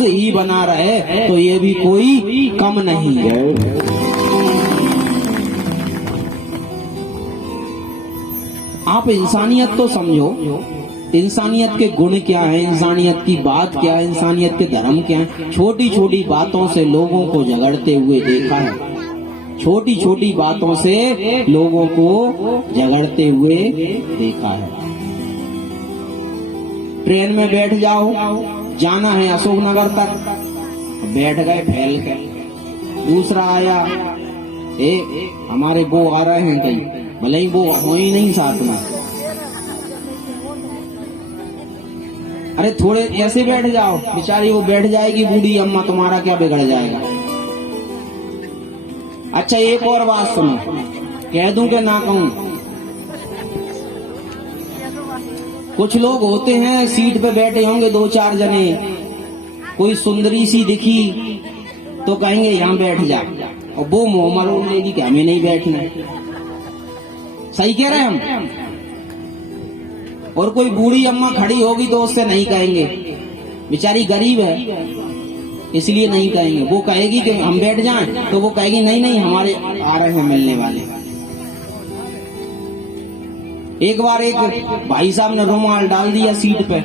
मनुष्य ही बना रहे तो ये भी कोई कम नहीं है। आप इंसानियत तो समझो, इंसानियत के गुण क्या है, इंसानियत की बात क्या है, इंसानियत के धर्म क्या है। छोटी छोटी बातों से लोगों को झगड़ते हुए देखा है, छोटी छोटी बातों से लोगों को झगड़ते हुए देखा है। ट्रेन में बैठ जाओ, जाना है अशोकनगर तक, बैठ गए फैल के। दूसरा आया, हमारे वो आ रहे हैं कहीं, भले ही वो हो ही नहीं साथ में, अरे थोड़े ऐसे बैठ जाओ, बेचारी वो बैठ जाएगी बूढ़ी अम्मा, तुम्हारा क्या बिगड़ जाएगा। अच्छा एक और बात सुनो, कह दूं कि ना कहूं। कुछ लोग होते हैं सीट पे बैठे होंगे दो चार जने, कोई सुंदरी सी दिखी तो कहेंगे यहाँ बैठ जा, और वो मुंह मरोड़ लेगी कि हमें नहीं बैठना। सही कह रहे हैं हम। और कोई बूढ़ी अम्मा खड़ी होगी तो उससे नहीं कहेंगे, बेचारी गरीब है इसलिए नहीं कहेंगे। वो कहेगी कि हम बैठ जाएं, तो वो कहेगी नहीं नहीं हमारे आ रहे हैं मिलने वाले। एक बार एक भाई साहब ने रुमाल डाल दिया सीट पे,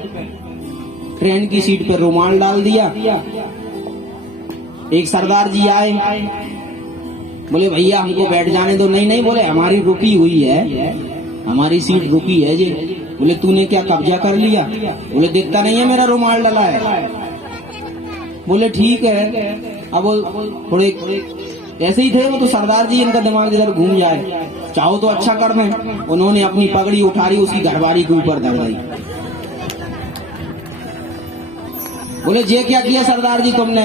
ट्रेन की सीट पे रुमाल डाल दिया। एक सरदार जी आए, बोले भैया हमको बैठ जाने दो। नहीं नहीं बोले हमारी रुकी हुई है, हमारी सीट रुकी है जी। बोले तूने क्या कब्जा कर लिया? बोले देखता नहीं है मेरा रुमाल डाला है। बोले ठीक है। अब वो थोड़े ऐसे ही थे वो तो सरदार जी, इनका दिमाग इधर घूम जाए, चाहो तो अच्छा कर दें। उन्होंने अपनी पगड़ी उठाई, उसकी घरवारी के ऊपर धर दी। बोले ये क्या किया सरदार जी तुमने?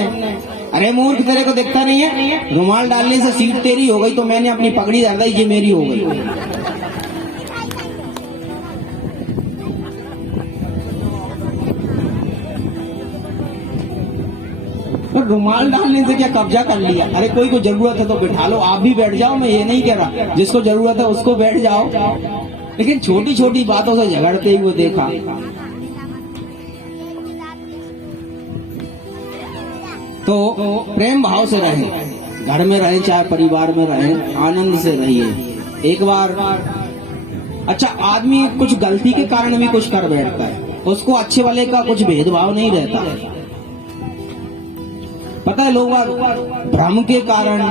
अरे मूर्ख तेरे को दिखता नहीं है, रुमाल डालने से सीट तेरी हो गई तो मैंने अपनी पगड़ी धर दी, ये मेरी हो गई। रुमाल डालने से क्या कब्जा कर लिया? अरे कोई को जरूरत है तो बिठा लो, आप भी बैठ जाओ, मैं ये नहीं कह रहा, जिसको जरूरत है उसको बैठ जाओ। लेकिन छोटी छोटी बातों से झगड़ते हुए देखा। तो प्रेम भाव से रहे, घर में रहे चाहे परिवार में रहे, आनंद से रहिए। एक बार अच्छा आदमी कुछ गलती के कारण भी कुछ कर बैठता है, उसको अच्छे वाले का कुछ भेदभाव नहीं रहता। पता है लोग भ्रम के कारण,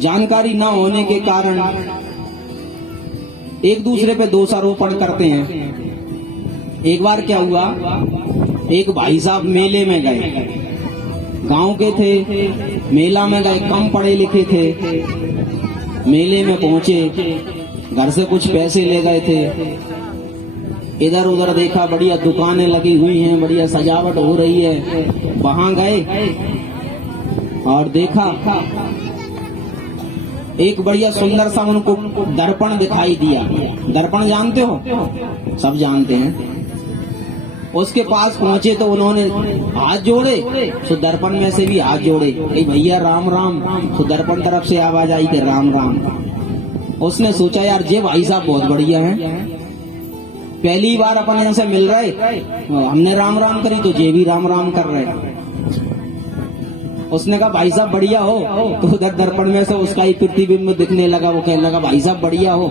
जानकारी न होने के कारण एक दूसरे पे दोषारोपण करते हैं। एक बार क्या हुआ, एक भाई साहब मेले में गए, गांव के थे, मेला में गए, कम पढ़े लिखे थे, मेले में पहुंचे, घर से कुछ पैसे ले गए थे। इधर उधर देखा, बढ़िया दुकानें लगी हुई हैं, बढ़िया सजावट हो रही है, वहां गए और देखा एक बढ़िया सुंदर सा उनको दर्पण दिखाई दिया। दर्पण जानते हो? सब जानते हैं। उसके पास पहुंचे तो उन्होंने हाथ जोड़े, तो दर्पण में से भी हाथ जोड़े, भैया राम राम। तो दर्पण तरफ से आवाज आई कि राम राम। उसने सोचा यार ये भाई साहब बहुत बढ़िया हैं, पहली बार अपन इनसे मिल रहे, हमने राम राम करी तो ये भी राम राम कर रहे। उसने कहा भाई साहब बढ़िया हो, तो उधर दर्पण में से उसका ही प्रतिबिंब दिखने लगा। वो कहने लगा भाई साहब बढ़िया हो,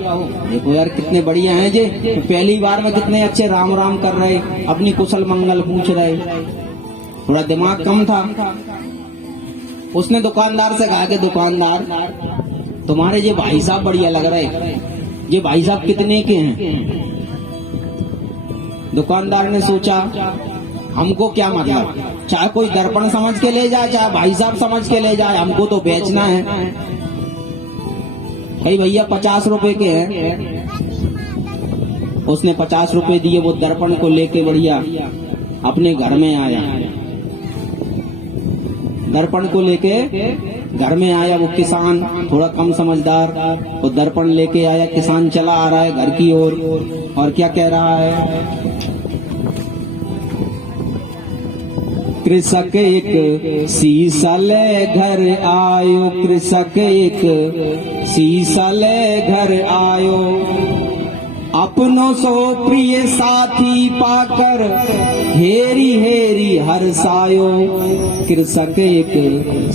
देखो यार कितने बढ़िया हैं जे, पहली बार में कितने अच्छे राम राम कर रहे, अपनी कुशल मंगल पूछ रहे। थोड़ा दिमाग कम था। उसने दुकानदार से कहा कि दुकानदार तुम्हारे ये भाई साहब बढ़िया लग रहे, ये भाई साहब कितने के हैं? दुकानदार ने सोचा हमको क्या मतलब, चाहे कोई दर्पण समझ के ले जाए, चाहे भाई साहब समझ के ले जाए, हमको तो बेचना है। भाई भैया 50 रुपए के हैं। उसने 50 रुपए दिए, वो दर्पण को लेके बढ़िया अपने घर में आया। दर्पण को लेके घर में आया वो किसान, थोड़ा कम समझदार, वो दर्पण लेके आया। किसान चला आ रहा है घर की ओर, और क्या कह रहा है, कृषक एक शीशा ले घर आयो, कृषक एक शीशा ले घर आयो, अपनों सो प्रिय साथी पाकर हेरी हेरी हर्षायो, कृषक एक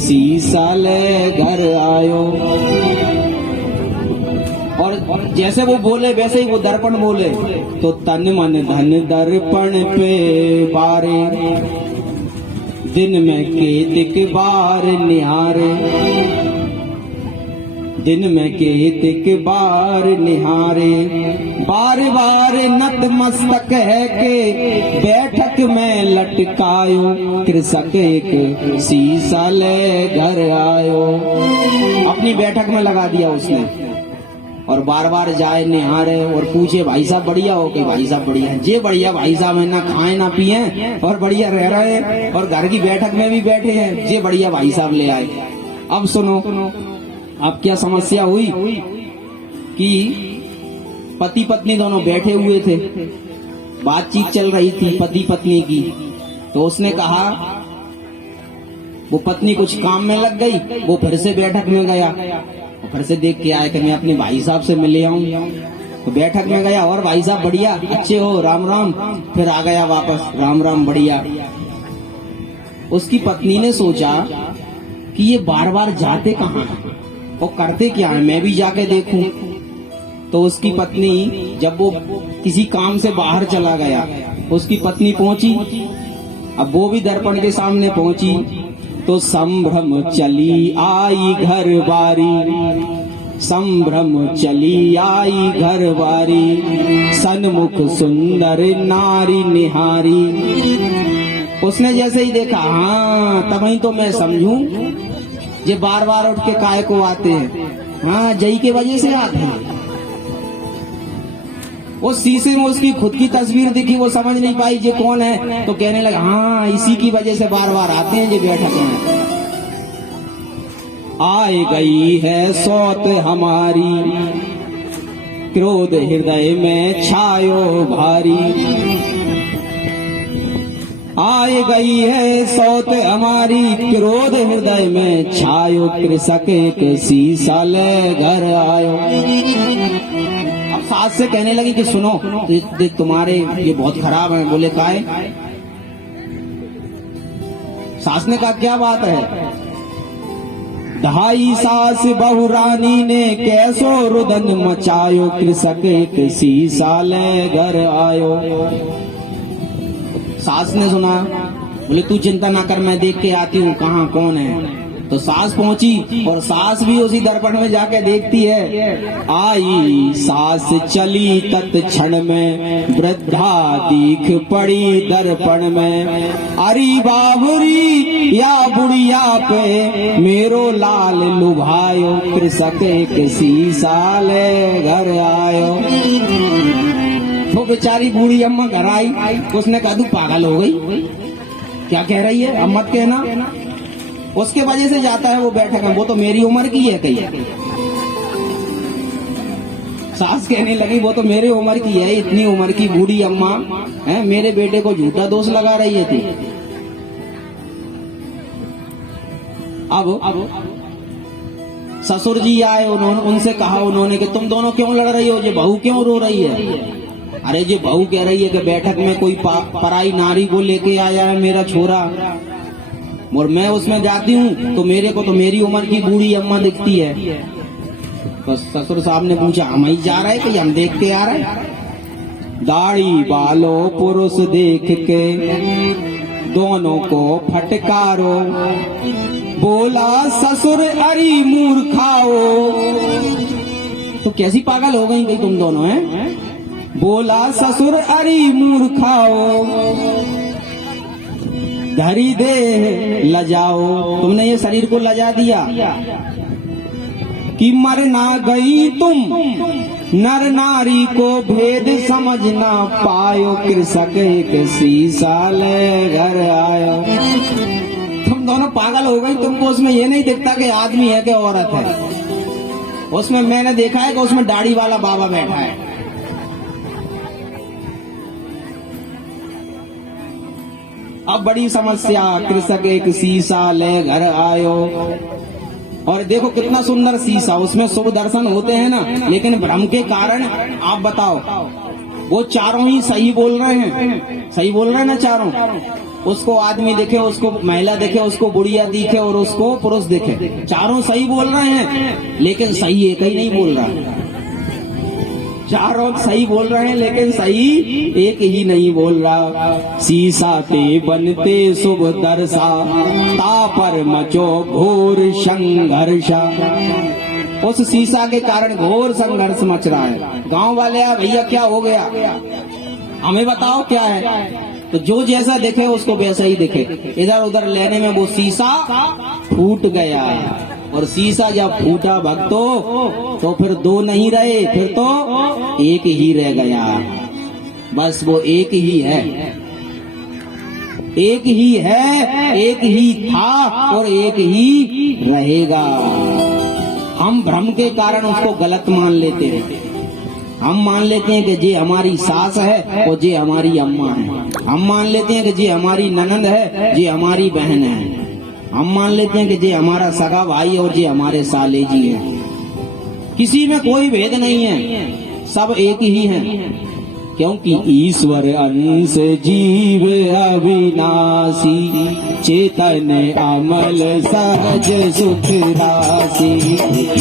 सीसा ले घर आयो। और जैसे वो बोले वैसे ही वो दर्पण बोले, तो तन मन धन दर्पण पे बारे, दिन में केतिक बार निहारे, दिन में केतिक बार निहारे। बार बार नत मस्तक है के बैठक में लटकायो, कृषक एक सीसा ले घर आयो। अपनी बैठक में लगा दिया उसने और बार बार जाए निहारे और पूछे भाई साहब बढ़िया हो कि भाई साहब बढ़िया है, जे बढ़िया भाई साहब है, ना खाए ना पिए और बढ़िया रह रहे हैं और घर की बैठक में भी बैठे हैं, जे बढ़िया भाई साहब ले आए। अब सुनो, अब क्या समस्या हुई कि पति पत्नी दोनों बैठे हुए थे, बातचीत चल रही थी पति पत्नी की। तो उसने कहा, वो पत्नी कुछ काम में लग गई, वो फिर से बैठक में गया, फिर से देख के आया कि मैं अपने भाई साहब से मिले आऊं। तो बैठक में गया और भाई साहब बढ़िया, अच्छे हो, राम राम। फिर आ गया वापस, राम राम बढ़िया। उसकी पत्नी ने सोचा कि ये बार बार जाते कहाँ हैं और करते क्या है, मैं भी जाके देखूं। तो उसकी पत्नी, जब वो किसी काम से बाहर चला गया, उसकी पत्नी पहुंची, अब वो भी दर्पण के सामने पहुंची, तो संभ्रम चली आई घर बारी, संभ्रम चली आई घर बारी, सन्मुख सुंदर नारी निहारी। उसने जैसे ही देखा, हाँ तभी तो मैं समझूं ये बार बार उठ के काय को आते हैं, हाँ जई के वजह से आते हैं। उस शीशे में उसकी खुद की तस्वीर दिखी, वो समझ नहीं पाई ये कौन है, तो कहने लगा हाँ इसी की वजह से बार बार आते हैं ये बैठक में। आए गई है सौत हमारी, क्रोध हृदय में छायो भारी, आए गई है सौत हमारी, क्रोध हृदय में छायो, कृषक एक सीसा ले घर आयो। सास से कहने लगी कि सुनो, तुम्हारे ये बहुत खराब है। बोले काहे? सास ने कहा क्या बात है? ढाई सास बहु रानी ने कैसो रुदन मचायो, कृषक एक सीसा ले घर आयो। सास ने सुना, बोले तू चिंता ना कर, मैं देख के आती हूँ कहाँ कौन है। तो सास पहुंची और सास भी उसी दर्पण में जाके देखती है। आई सास चली तत्क्षण में, वृद्धा दीख पड़ी दर्पण में, अरी बाबरी या बुढ़िया पे मेरो लाल लुभायो, कृषक एक सीसा ले घर आयो। वो बेचारी बूढ़ी अम्मा घर आई, उसने कहा तू पागल हो गई, क्या कह रही है, अब मत कहना। उसके वजह से जाता है वो बैठक में, वो तो मेरी उम्र की है कहीं। सास कहने लगी वो तो मेरी उम्र की है, इतनी उम्र की बूढ़ी अम्मा है, मेरे बेटे को झूठा दोष लगा रही थी। अब ससुर जी आए, उन्होंने उनसे कहा उन्होंने कि तुम दोनों क्यों लड़ रही हो, ये बहू क्यों रो रही है? अरे ये बहू कह रही है कि बैठक में कोई पराई नारी को लेके आया है मेरा छोरा, और मैं उसमें जाती हूँ तो मेरे को तो मेरी उम्र की बूढ़ी अम्मा दिखती है। तो ससुर साहब ने पूछा हम ही जा रहे कि हम देख के आ रहे? दाढ़ी बालो पुरुष देख के दोनों को फटकारो, बोला ससुर अरी मूर्खाओ। तो कैसी पागल हो गई तुम दोनों हैं? बोला ससुर अरी मूर्खाओ, धरी दे लजाओ, तुमने ये शरीर को लजा दिया कि मर ना गई तुम, नर नारी को भेद समझ ना पायो, कृषक एक सीसा ले घर आयो। तुम दोनों पागल हो गई, तुमको उसमें ये नहीं दिखता कि आदमी है कि औरत है। उसमें मैंने देखा है कि उसमें दाढ़ी वाला बाबा बैठा है। अब बड़ी समस्या, कृषक एक सीसा ले घर आयो। और देखो कितना सुंदर शीशा, उसमें शुभ दर्शन होते हैं ना, लेकिन भ्रम के कारण आप बताओ, वो चारों ही सही बोल रहे हैं, सही बोल रहे हैं ना चारों। उसको आदमी दिखे, उसको महिला दिखे, उसको बुढ़िया दिखे और उसको पुरुष दिखे, चारों सही बोल रहे हैं, लेकिन सही एक ही नहीं बोल रहा। चारों सही बोल रहे हैं लेकिन सही एक ही नहीं बोल रहा। शीशा ते बनते शुभ दर्शा, ता पर मचो घोर संघर्षा। उस शीशा के कारण घोर संघर्ष मच रहा है। गांव वाले भैया क्या हो गया, हमें बताओ क्या है। तो जो जैसा देखे उसको वैसा ही दिखे, इधर उधर लेने में वो शीशा फूट गया। और शीशा जब फूटा भक्तों तो फिर दो नहीं रहे, फिर तो एक ही रह गया। बस वो एक ही है, एक ही है, एक ही था और एक ही रहेगा। हम भ्रम के कारण उसको गलत मान लेते हैं। हम मान लेते हैं कि ये हमारी सास है और ये हमारी अम्मा है। हम मान लेते हैं कि ये हमारी ननंद है, ये हमारी बहन है। हम मान लेते हैं कि ये हमारा सगा भाई और ये हमारे साले जी है। किसी में कोई भेद नहीं है, सब एक ही हैं, क्योंकि ईश्वर अंश जीव अविनाशी, चेतन अमल सहज सुख राशि।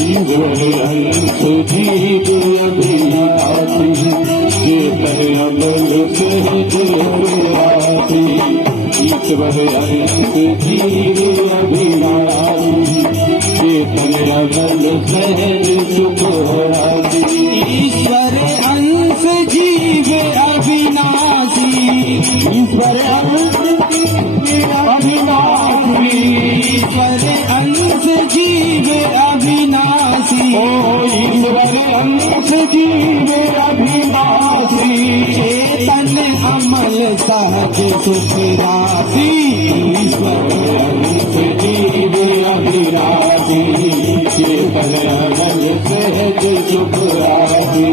ईश्वर अंश जीव अविनाशी, चेतन अमल सहज सुख राशि। ईश्वर अंश जीव अविनाशी, चेतन अमल सहज सुख राशि। ईश्वर अंश जीव अविनाशी, ईश्वर अंश जीव अविनाशी, ईश्वर अंश जीव अविनाशी। ओ ईश्वर अंश जीव अविनाशी, चेतन अमल सहज सुख राशि। ईश्वर अंश जीव अविनाशी, चेतन अमल सहज सुख राशि।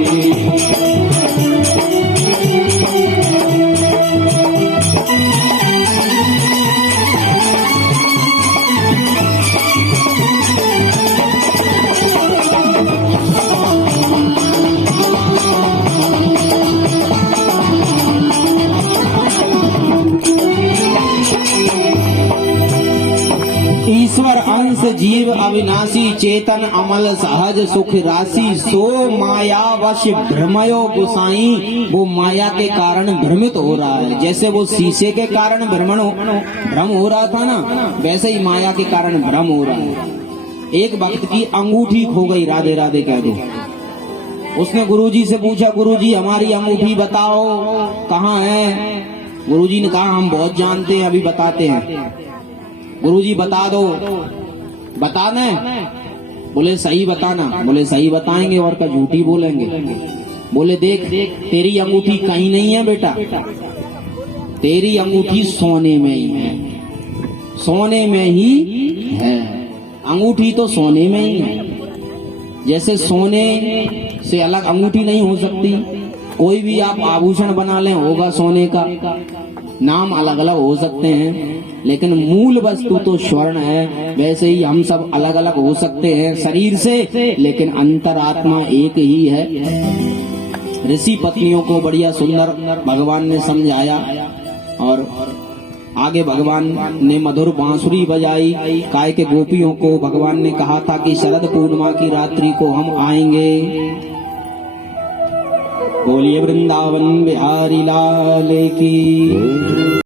ईश्वर अंश जीव अविनाशी, चेतन अमल सहज सुख राशि। सो माया वश भ्रमयो गुसाई, वो माया के कारण भ्रमित हो रहा है। जैसे वो शीशे के कारण भ्रम हो रहा था ना, वैसे ही माया के कारण भ्रम हो रहा है। एक भक्त की अंगूठी खो गई, राधे राधे कह दो। उसने गुरुजी से पूछा, गुरुजी हमारी अंगूठी बताओ कहाँ है। गुरुजी ने कहा हम बहुत जानते हैं, अभी बताते हैं। गुरुजी बता दो, बता दें? बोले सही बताना। बोले सही बताएंगे और क्या झूठी बोलेंगे। बोले देख तेरी अंगूठी कहीं नहीं है बेटा, तेरी अंगूठी सोने में ही है, सोने में ही है। अंगूठी तो सोने में ही है। जैसे सोने से अलग अंगूठी नहीं हो सकती। कोई भी आप आभूषण बना लें होगा सोने का, नाम अलग अलग हो सकते हैं लेकिन मूल वस्तु तो स्वर्ण है। वैसे ही हम सब अलग अलग हो सकते हैं शरीर से, लेकिन अंतरात्मा एक ही है। ऋषि पत्नियों को बढ़िया सुंदर भगवान ने समझाया और आगे भगवान ने मधुर बांसुरी बजाई। काय के गोपियों को भगवान ने कहा था कि शरद पूर्णिमा की रात्रि को हम आएंगे। बोलिए वृंदावन बिहारी लाल की।